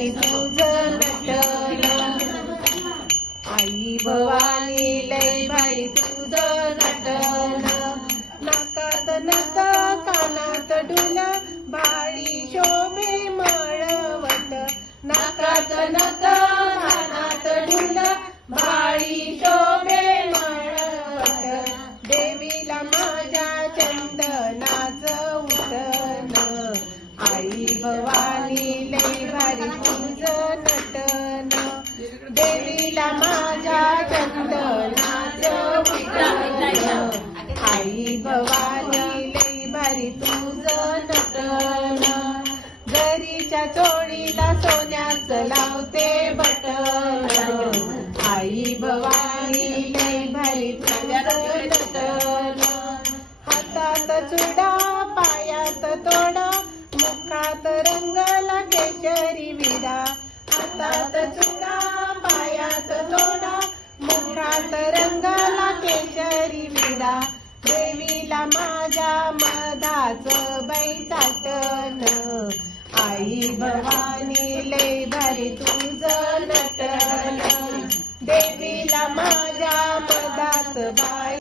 तुझं नटन आई भवानी लय भारी तुझं नटन नाकात नथ कानात डुल भाळी शोभे मळवट नाकात नथ कानात डुल भाळी शोभे मळवट देवीला माझ्या चंदनाचं उठन आई भवानी लय भारी तुझं नटन देवीला माझ्या चंदनाचं उठन आई भवानी लय भारी तुझं नटन जरीच्या चोळीला सोन्याचं लावते बटन आई भवानी लय भारी तुझं नटन हातात चुडा पायात तोडा मुखात रंगला केशरी विडा हातात चुडा पायात तोडा मुखात रंगला केशरी विडा देवीला माझ्या मधाचं बैताटन आई भवानी लय भारी तुझं नटन देवीला माझ्या मधाचं बाई